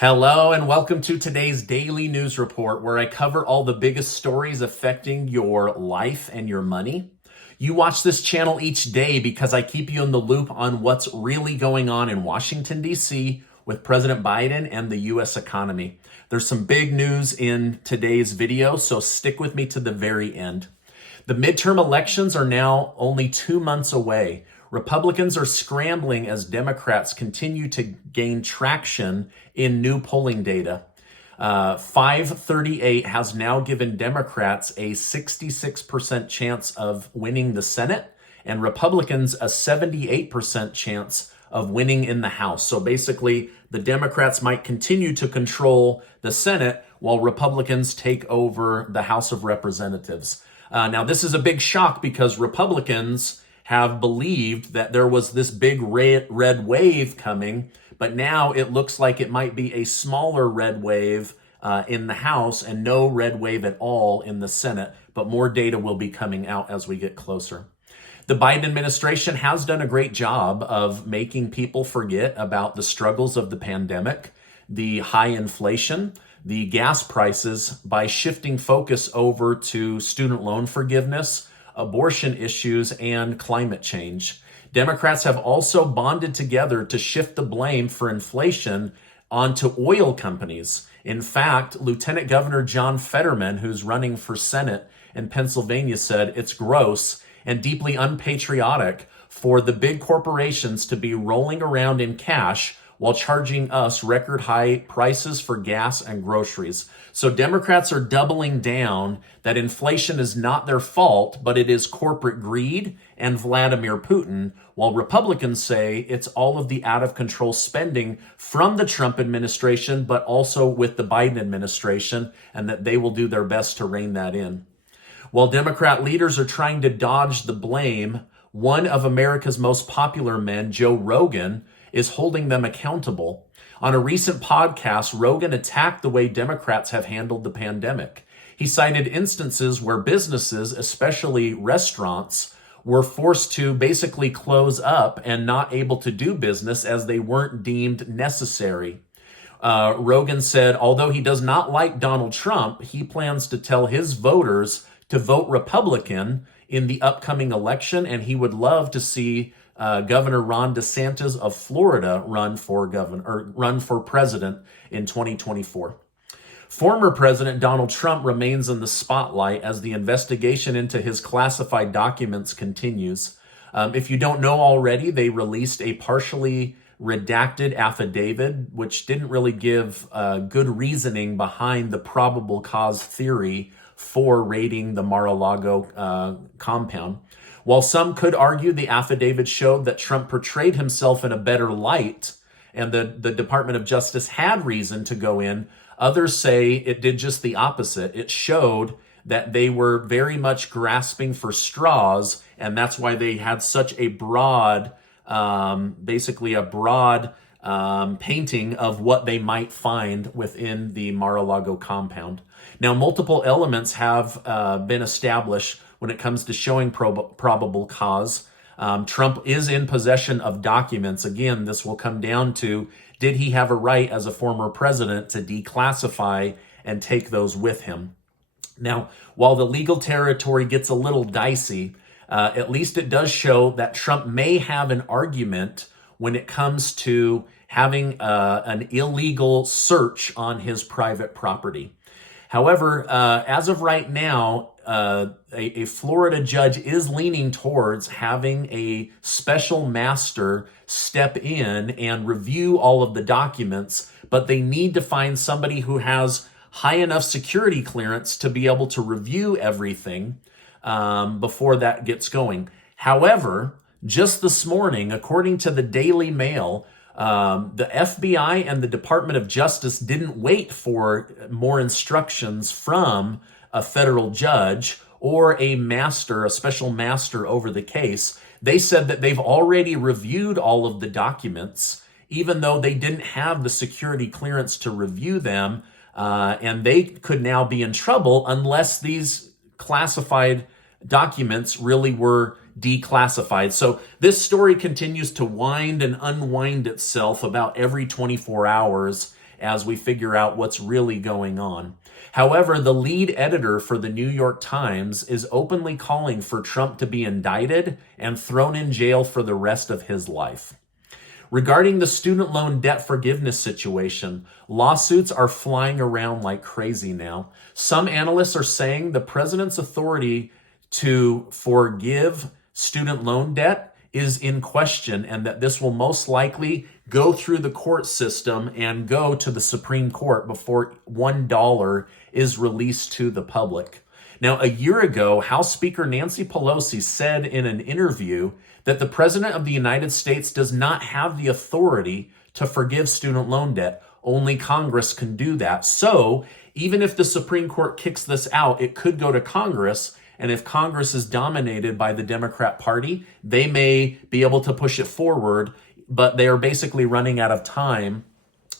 Hello and welcome to today's daily news report where I cover all the biggest stories affecting your life and your money. You watch this channel each day because I keep you in the loop on what's really going on in Washington, D.C. with President Biden and the U.S. economy. There's some big news in today's video, so stick with me to the very end. The midterm elections are now only 2 months away. Republicans are scrambling as Democrats continue to gain traction in new polling data. 538 has now given Democrats a 66% chance of winning the Senate and Republicans a 78% chance of winning in the House. So basically, the Democrats might continue to control the Senate while Republicans take over the House of Representatives. Now, this is a big shock because Republicans have believed that there was this big red wave coming, but now it looks like it might be a smaller red wave in the House and no red wave at all in the Senate, but more data will be coming out as we get closer. The Biden administration has done a great job of making people forget about the struggles of the pandemic, the high inflation, the gas prices by shifting focus over to student loan forgiveness, abortion issues, and climate change. Democrats have also bonded together to shift the blame for inflation onto oil companies. In fact, Lieutenant Governor John Fetterman, who's running for Senate in Pennsylvania, said it's gross and deeply unpatriotic for the big corporations to be rolling around in cash while charging us record high prices for gas and groceries. So Democrats are doubling down that inflation is not their fault, but it is corporate greed and Vladimir Putin, while Republicans say it's all of the out of control spending from the Trump administration, but also with the Biden administration, and that they will do their best to rein that in. While Democrat leaders are trying to dodge the blame, one of America's most popular men, Joe Rogan, is holding them accountable. On a recent podcast, Rogan attacked the way Democrats have handled the pandemic. He cited instances where businesses, especially restaurants, were forced to basically close up and not able to do business as they weren't deemed necessary. Rogan said, although he does not like Donald Trump, he plans to tell his voters to vote Republican in the upcoming election, and he would love to see Governor Ron DeSantis of Florida run for president in 2024. Former President Donald Trump remains in the spotlight as the investigation into his classified documents continues. If you don't know already, they released a partially redacted affidavit, which didn't really give good reasoning behind the probable cause theory for raiding the Mar-a-Lago compound. While some could argue the affidavit showed that Trump portrayed himself in a better light and the Department of Justice had reason to go in, others say it did just the opposite. It showed that they were very much grasping for straws, and that's why they had such a broad, painting of what they might find within the Mar-a-Lago compound. Now, multiple elements have been established when it comes to showing probable cause. Trump is in possession of documents. Again, this will come down to, did he have a right as a former president to declassify and take those with him? Now, while the legal territory gets a little dicey, at least it does show that Trump may have an argument when it comes to having an illegal search on his private property. However, as of right now, a Florida judge is leaning towards having a special master step in and review all of the documents, but they need to find somebody who has high enough security clearance to be able to review everything before that gets going. However, just this morning, according to the Daily Mail, the FBI and the Department of Justice didn't wait for more instructions from a federal judge or a special master over the case. They said that they've already reviewed all of the documents, even though they didn't have the security clearance to review them, and they could now be in trouble unless these classified documents really were declassified. So this story continues to wind and unwind itself about every 24 hours. as we figure out what's really going on. However, the lead editor for the New York Times is openly calling for Trump to be indicted and thrown in jail for the rest of his life. Regarding the student loan debt forgiveness situation, lawsuits are flying around like crazy now. Some analysts are saying the president's authority to forgive student loan debt is in question, and that this will most likely go through the court system and go to the Supreme Court before $1 is released to the public. Now, a year ago, House Speaker Nancy Pelosi said in an interview that the President of the United States does not have the authority to forgive student loan debt. Only Congress can do that. So even if the Supreme Court kicks this out, it could go to Congress. And if Congress is dominated by the Democrat Party, they may be able to push it forward, but they are basically running out of time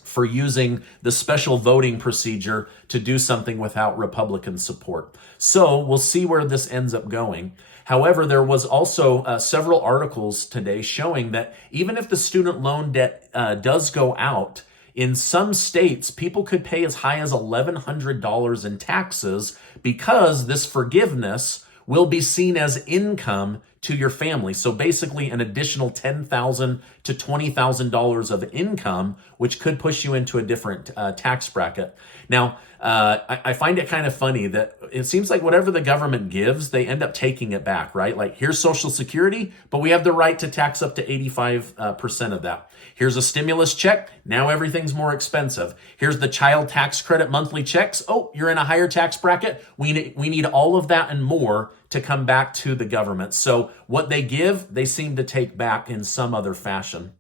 for using the special voting procedure to do something without Republican support. So we'll see where this ends up going. However, there was also several articles today showing that even if the student loan debt does go out, in some states, people could pay as high as $1,100 in taxes because this forgiveness will be seen as income to your family. So basically an additional $10,000 to $20,000 of income, which could push you into a different tax bracket. Now, I find it kind of funny that it seems like whatever the government gives, they end up taking it back, right? Like, here's Social Security, but we have the right to tax up to 85% of that. Here's a stimulus check. Now everything's more expensive. Here's the child tax credit monthly checks. Oh, you're in a higher tax bracket. We need all of that and more to come back to the government. So what they give, they seem to take back in some other fashion.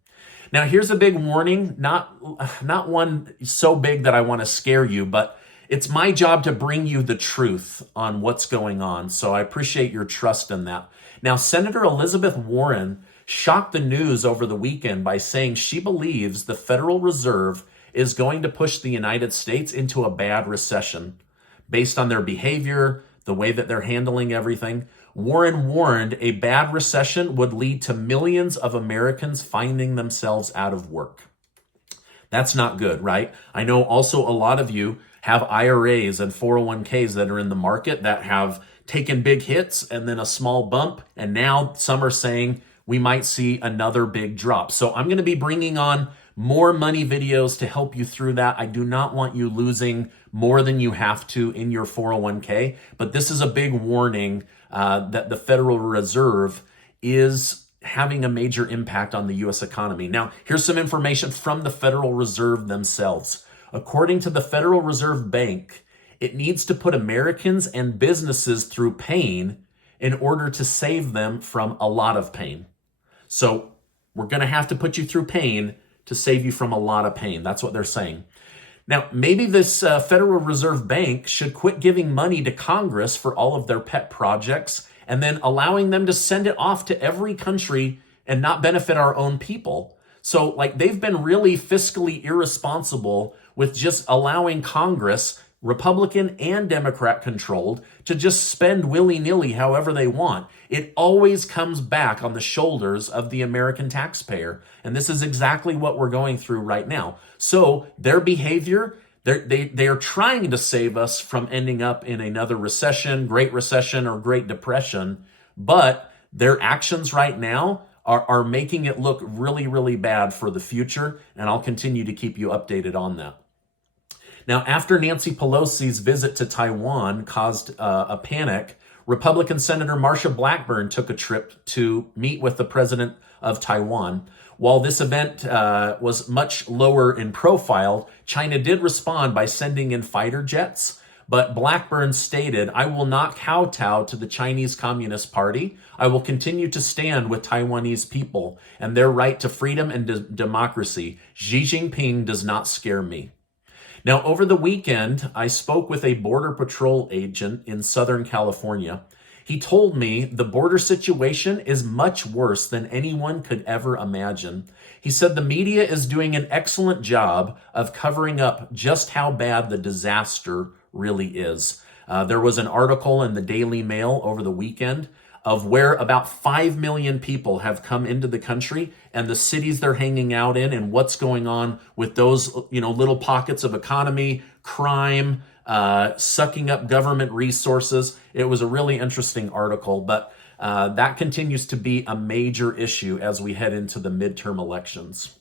Now, here's a big warning, not one so big that I want to scare you, but it's my job to bring you the truth on what's going on. So I appreciate your trust in that. Now, Senator Elizabeth Warren shocked the news over the weekend by saying she believes the Federal Reserve is going to push the United States into a bad recession based on their behavior, the way that they're handling everything. Warren warned a bad recession would lead to millions of Americans finding themselves out of work. That's not good, right? I know also a lot of you have IRAs and 401ks that are in the market that have taken big hits and then a small bump. And now some are saying we might see another big drop. So I'm going to be bringing on more money videos to help you through that. I do not want you losing more than you have to in your 401k, but this is a big warning that the Federal Reserve is having a major impact on the U.S. economy. Now, here's some information from the Federal Reserve themselves. According to the Federal Reserve Bank, it needs to put Americans and businesses through pain in order to save them from a lot of pain. So we're going to have to put you through pain to save you from a lot of pain. That's what they're saying. Now, maybe this Federal Reserve Bank should quit giving money to Congress for all of their pet projects and then allowing them to send it off to every country and not benefit our own people. So, like, they've been really fiscally irresponsible with just allowing Congress, Republican and Democrat controlled, to just spend willy-nilly however they want. It always comes back on the shoulders of the American taxpayer. And this is exactly what we're going through right now. So their behavior, they are trying to save us from ending up in another recession, Great Recession or Great Depression. But their actions right now are making it look really, really bad for the future. And I'll continue to keep you updated on that. Now, after Nancy Pelosi's visit to Taiwan caused a panic, Republican Senator Marsha Blackburn took a trip to meet with the president of Taiwan. While this event was much lower in profile, China did respond by sending in fighter jets. But Blackburn stated, "I will not kowtow to the Chinese Communist Party. I will continue to stand with Taiwanese people and their right to freedom and democracy. Xi Jinping does not scare me." Now, over the weekend, I spoke with a Border Patrol agent in Southern California. He told me the border situation is much worse than anyone could ever imagine. He said the media is doing an excellent job of covering up just how bad the disaster really is. There was an article in the Daily Mail over the weekend of where about 5 million people have come into the country and the cities they're hanging out in and what's going on with those, little pockets of economy, crime, sucking up government resources. It was a really interesting article, but that continues to be a major issue as we head into the midterm elections.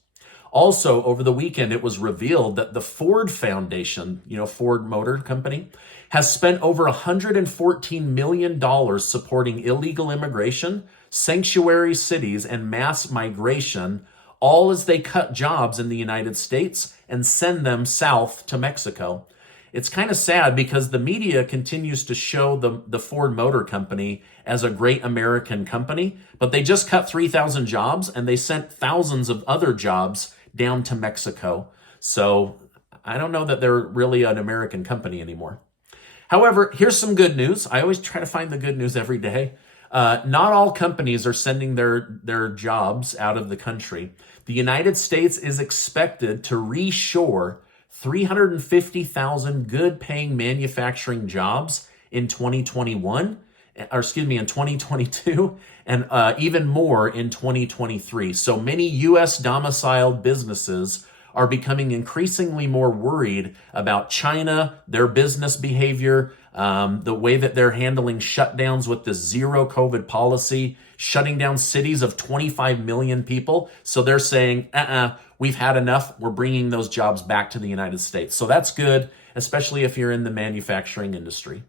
Also, over the weekend, it was revealed that the Ford Foundation, Ford Motor Company, has spent over $114 million supporting illegal immigration, sanctuary cities, and mass migration, all as they cut jobs in the United States and send them south to Mexico. It's kind of sad because the media continues to show the Ford Motor Company as a great American company, but they just cut 3,000 jobs and they sent thousands of other jobs down to Mexico. So I don't know that they're really an American company anymore. However, here's some good news. I always try to find the good news every day. Not all companies are sending their jobs out of the country. The United States is expected to reshore 350,000 good-paying manufacturing jobs in 2021, in 2022, and even more in 2023. So many U.S. domiciled businesses are becoming increasingly more worried about China, their business behavior, the way that they're handling shutdowns with the zero COVID policy, shutting down cities of 25 million people. So they're saying, we've had enough. We're bringing those jobs back to the United States. So that's good, especially if you're in the manufacturing industry.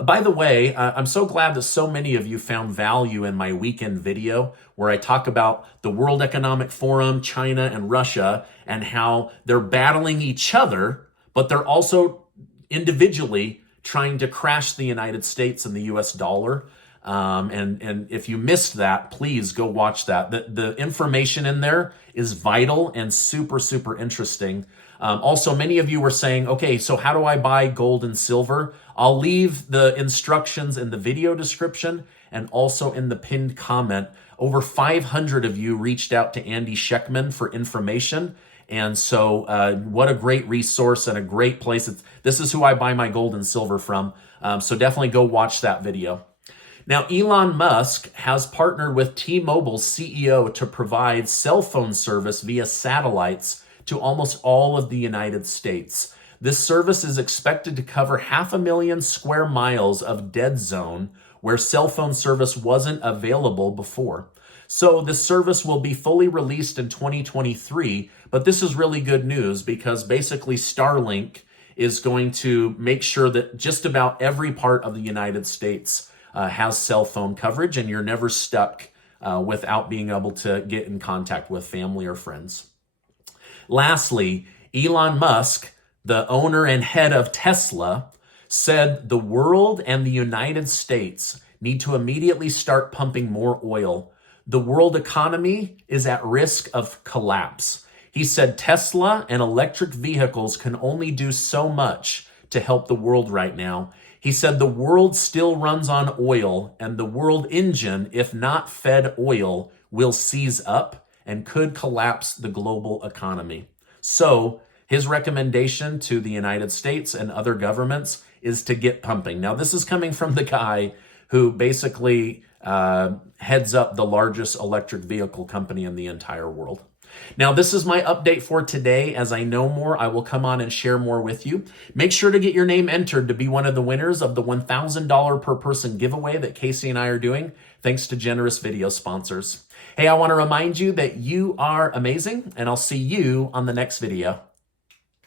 By the way, I'm so glad that so many of you found value in my weekend video where I talk about the World Economic Forum, China, and Russia, and how they're battling each other, but they're also individually trying to crash the United States and the US dollar. And if you missed that, please go watch that. The information in there is vital and super, super interesting. Also, many of you were saying, okay, so how do I buy gold and silver? I'll leave the instructions in the video description and also in the pinned comment. Over 500 of you reached out to Andy Scheckman for information. And so what a great resource and a great place. This is who I buy my gold and silver from. So definitely go watch that video. Now, Elon Musk has partnered with T-Mobile's CEO to provide cell phone service via satellites to almost all of the United States. This service is expected to cover 500,000 square miles of dead zone where cell phone service wasn't available before. So this service will be fully released in 2023, but this is really good news because basically Starlink is going to make sure that just about every part of the United States has cell phone coverage and you're never stuck without being able to get in contact with family or friends. Lastly, Elon Musk, the owner and head of Tesla, said the world and the United States need to immediately start pumping more oil. The world economy is at risk of collapse. He said Tesla and electric vehicles can only do so much to help the world right now. He said the world still runs on oil, and the world engine, if not fed oil, will seize up and could collapse the global economy. So his recommendation to the United States and other governments is to get pumping. Now, this is coming from the guy who basically heads up the largest electric vehicle company in the entire world. Now, this is my update for today. As I know more, I will come on and share more with you. Make sure to get your name entered to be one of the winners of the $1,000 per person giveaway that Casey and I are doing, thanks to generous video sponsors. Hey, I want to remind you that you are amazing, and I'll see you on the next video.